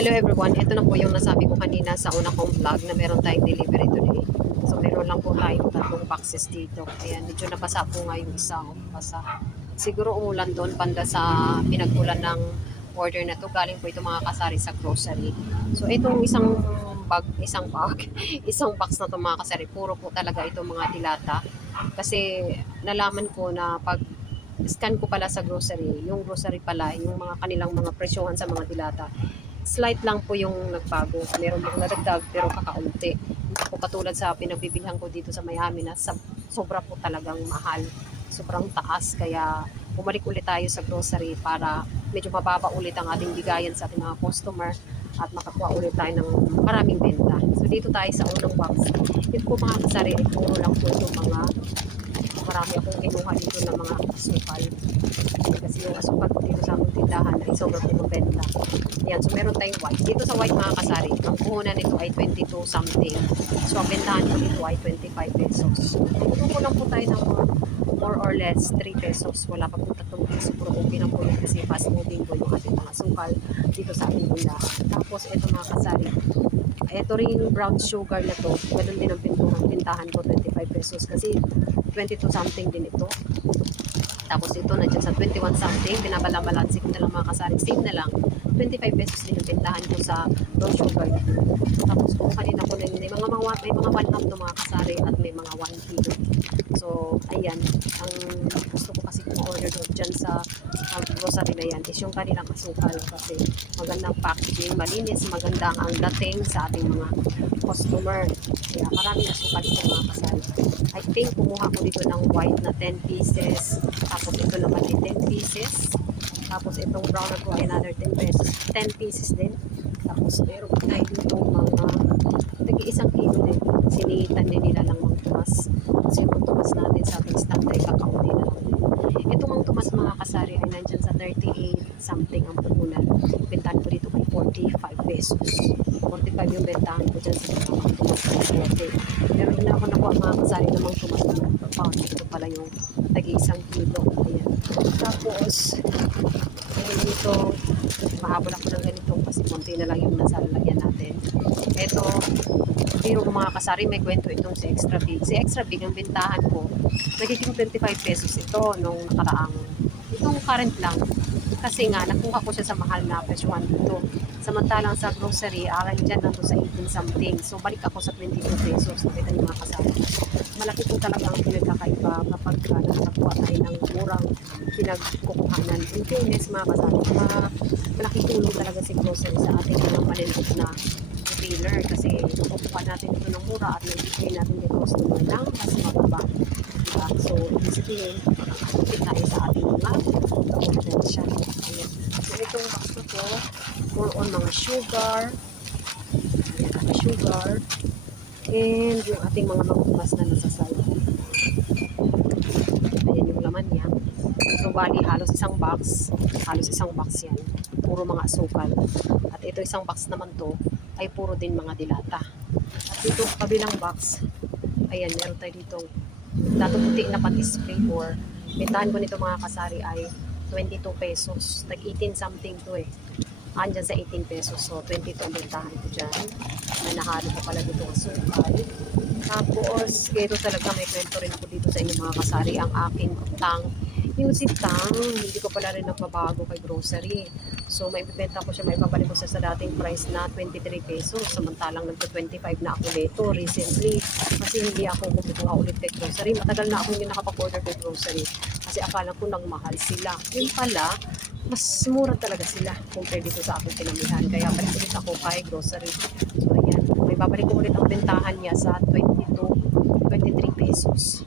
Hello everyone, ito na po yung nasabi ko kanina sa una kong vlog na meron tayong delivery today. So meron lang po tayong tatlong boxes dito. Ayan, medyo nabasa po nga yung isa. Basa. Siguro umulan doon banda sa pinagkulan ng order na to. Galing po ito mga kasari sa grocery. So itong isang box na to mga kasari, puro po talaga itong mga dilata. Kasi nalaman ko na pag scan ko pala sa grocery, yung grocery pala, yung mga kanilang mga presyohan sa mga dilata, slight lang po yung nagbago. Meron pong nadagdag pero kakaunti. Hindi po katulad sa pinagbibilhan ko dito sa Miami na sobra po talagang mahal. Sobrang taas. Kaya bumalik ulit tayo sa grocery para medyo mababa ulit ang ating bigayan sa ating mga customer at makakuha ulit tayo ng maraming benta. So dito tayo sa unang box. Ito po mga kasari ay puro lang po itong mga marami akong kinuha dito ng mga asukal. Kasi yung asukal ko dito sa akong tindahan ay sobrang pinubenta. Yan, so meron tayong white. Dito sa white mga kasari, ang puhunan nito ay 22 something. So ang bentahan ko dito ay 25 pesos. Tutuko lang po tayo ng more or less 3 pesos. Wala pa po 3 pesos. Pero okay na po yun kasi fast moving po yung ating mga asukal dito sa ating tindahan. Tapos ito mga kasari, ito rin brown sugar na to. Ganun din ang pintahan ko, 25 pesos. Kasi 22 something din ito. Tapos ito nandiyan sa 21 something. Binabalansin ko na lang mga kasari. Same na lang. 25 pesos din ang pintahan ko sa brown sugar na to. Tapos kung kanina ko may mga 1 half to mga kasari at may mga 1 kilo. So, ayan. Ang gusto ko kasi kung order doon dyan sa grocery na yan is yung kanilang asukal kasi magandang packaging, malinis, magandang ang dating sa ating mga customer. Kaya maraming asukal ito mga kasari. I think kumuha ko dito ng white na 10 pieces. Tapos ito naman ay 10 pieces. Tapos itong brown na to ay another 10 pesos. 10 pieces din. Tapos meron pa tayo dito mga tagi-1 kilo din. Sinigitan din nila lang mga tumas. Kasi yung tumas natin sa ating stand ay kakaunti na lang din. Itong mga tumas mga kasari ay nandyan sa 38 something ang puhunan. Bentahan ko dito ay 45 pesos. 45 yung bentahan ko dyan sa mga tumas na 40. Pero hindi na ako nakuha mga kasari ng mga tumas na per pound. Ito pala yung tagi-1 kilo. Ayan. Tapos, dito, mahabol ako ng ganito kasi konti na lang yung nasa lalagyan natin. Ito, biro ko mga kasari, may kwento itong si Extra Big. Si Extra Big, ang bintahan ko, nagiging 25 pesos ito nung nakaraang. Itong current lang. Kasi nga, nakuha ko siya sa mahal na presyohan dito. Samantalang sa grocery, dyan nandun sa 18 something. So, balik ako sa 22 pesos. Nakita niyo mga kasari. Malaki po talaga ang pinagkakaiba kapag nakakuha tayo ng murang pinagkukuhanan. In fairness mga kasari, malaking tulong talaga si grocery sa ating mga maliliit na retailer kasi kukuha natin ito ng mura at nabibigay natin yung customer ng mas mababa. Diba? So, ibig sabihin, makakakit tayo sa ating mga potential. So, itong box na to, more on mga sugar, and yung ating mga magbukas na nasasal. Ayan yung laman niya. So, bali, halos isang box yan. Puro mga asukal. At ito isang box naman to, ay puro din mga dilata. At dito, kabilang box, ayan, meron tayo dito puti na patis flavor. Bentahan ko nito mga kasari ay 22 pesos. Nag-18 something to eh. Andyan sa 18 pesos. So, 22 ang bentahan ko dyan. Na nahalo ko pala dito ang sukal. Tapos, ito talaga may kwento rin ako dito sa inyo mga kasari. Ang aking tang. Yung si tang, hindi ko pala rin nagbabago kay grocery. So, may bibenta ko siya, may babalik ko sa dating price na 23 pesos. Samantalang nagto-25 na ako dito recently. Kasi hindi ako kumukuha ulit kay grocery. Matagal na ako hindi nakapag-order kay grocery. Kasi akala ko nang mahal sila. Yun pala, mas mura talaga sila compared dito sa aking pinamihan. Kaya balik ulit ako kay grocery. So, ayan. May babalik ko ulit ang bentahan niya sa 23 pesos.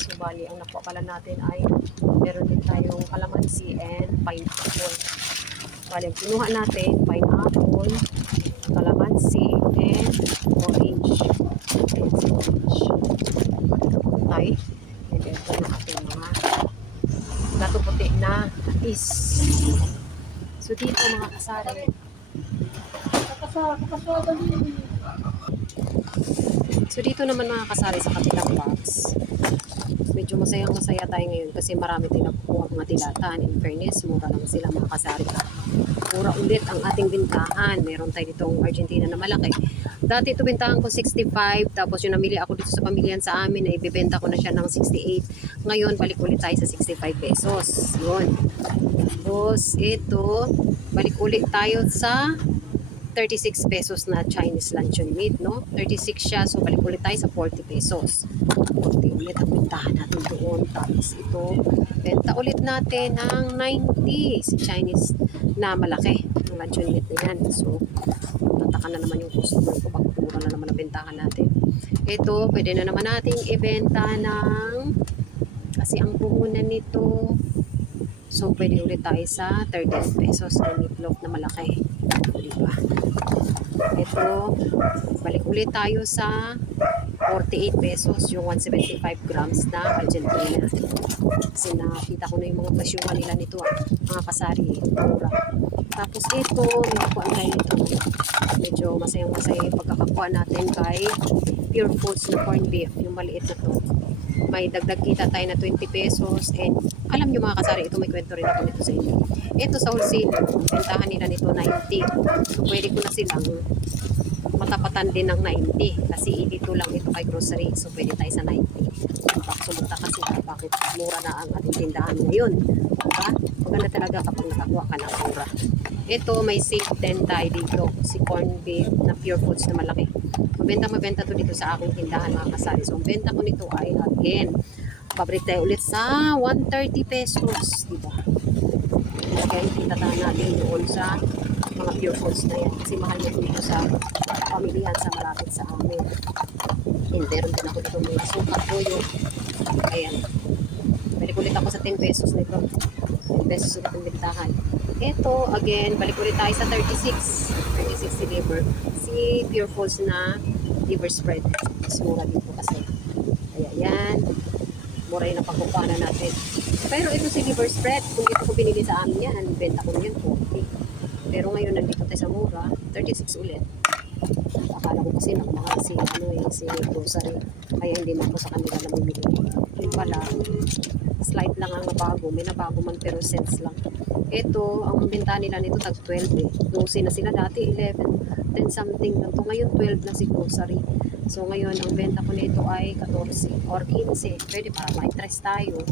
So, bali, ang nakuha pala natin ay meron din tayong calamansi and pineapple. Bali, ang kinuha natin, pineapple, calamansi, and orange. And orange. Patay. And then, ito yung ating mga gato puti na is. So, dito mga kasari. So, dito naman mga kasari sa kabilang box. medyo masaya tayo ngayon kasi marami tayong nakukuha mga dilata. In fairness, mura lang sila mga kasari. Mura ulit ang ating bintahan. Meron tayo ditong Argentina na malaki. Dati ito bintahan ko 65, tapos yung namili ako dito sa pamilyan sa amin, na ibibenta ko na siya ng 68. Ngayon, balik ulit tayo sa 65 pesos. Yun. Tapos, ito, balik ulit tayo sa 36 pesos na Chinese luncheon meat, no? 36 siya, so balik ulit tayo sa 40 pesos. 40 ulit ang bentahan natin doon. Tapos ito, benta ulit natin ng 90 si Chinese na malaki. Ang luncheon meat na yan. So, tataka na naman yung customer ko, bakit mura na naman ang bentahan natin. Ito, pwede na naman nating ibenta ng, kasi ang puhunan nito, so pwede ulit tayo sa 13 pesos na meatloaf na malaki. Diba? Ito, balik ulit tayo sa 48 pesos yung 175 grams na Argentina. Kasi nakita ko na yung mga presyuhan nila nito, mga kasari, mura. Tapos ito, may nakuha tayo nito. Medyo masayang-masaya yung pagkakakuha natin kay Pure Foods na corned beef, yung maliit na to. May dagdag kita tayo na 20 pesos, and alam nyo mga kasari, ito may kwento rin ako nito sa inyo. Ito sa wholesale, bentahan nila nito 90. So pwede ko na silang matapatan din ng 90 kasi dito lang ito kay grocery, so pwede tayo sa 90. Sumugta kasi bakit mura na ang ating tindahan ngayon, diba? Maganda talaga kapag nakakuha ka ng mura. Ito may save din tayo dito, si corned beef na Pure Foods na malaki. Mabenta to dito sa aking tindahan mga kasari. So ang benta ko nito ay again, pabrik tayo ulit sa 130 pesos, diba? Kaya itatahan natin doon sa mga Pure Foods na yan kasi mahal na dito sa pamilyan sa malapit sa amin. And meron din ako dito may sukat ko yung ayan, balik ulit ako sa 10 pesos nito, 10 pesos ulit ang bintahan. Ito again, balik ulit tayo sa 36 si liver, si Pure Foods na liver spread. Mas mura dito kasi kaya yan, mura yung napagkukuhanan natin. Pero ito si liver spread, kung dito ko binili sa amin yan, benta ko yun 40. Pero ngayon nandito tayo sa mura, 36 ulit. Akala ko kasi nakamahal si grocery, kaya hindi na ako sa kanila na bumili. Yung pala, slight lang ang nabago, may nabago man pero cents lang. Ito, ang benta nila nito tag 12 eh. 12 na sila dati, 11, 10 something lang to. Ngayon 12 na si grocery. So ngayon, ang benta ko nito ay 14 or 15. Pwede para ma-interest tayo.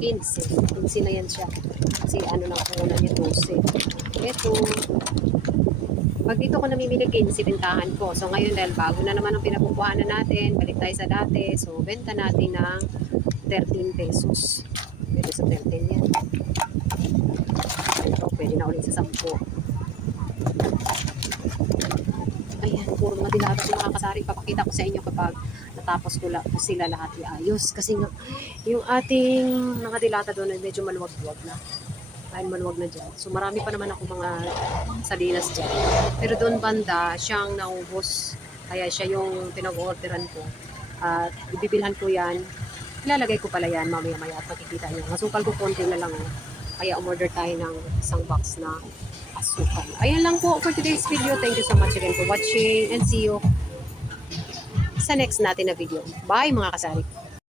15 na yan siya. Kasi ano na kukunan niya 12. Ito, pag dito ko namimili 15, bentahan ko. So ngayon dahil bago na naman ang pinapupuhanan natin, balik tayo sa dati. So benta natin ng 13 pesos. Pwede sa 13 yan. Ito, pwede na ulit sa 10. Ayan, puro madilata sa mga kasari. Papakita ko sa inyo kapag natapos ko sila lahat iayos. Kasi nga, yung ating mga dilata doon ay medyo maluwag-luwag na. Dahil maluwag na dyan. So marami pa naman ako mga salinas dyan. Pero doon banda, siyang naubos. Kaya siya yung pinag-orderan ko. At ibibilhan ko yan. Ilalagay ko pala yan mamaya-maya at makikita nyo. Masukal ko konti na lang. Kaya umorder tayo ng isang box na asukal. Ayan lang po for today's video. Thank you so much again for watching and see you sa next natin na video. Bye mga kasari!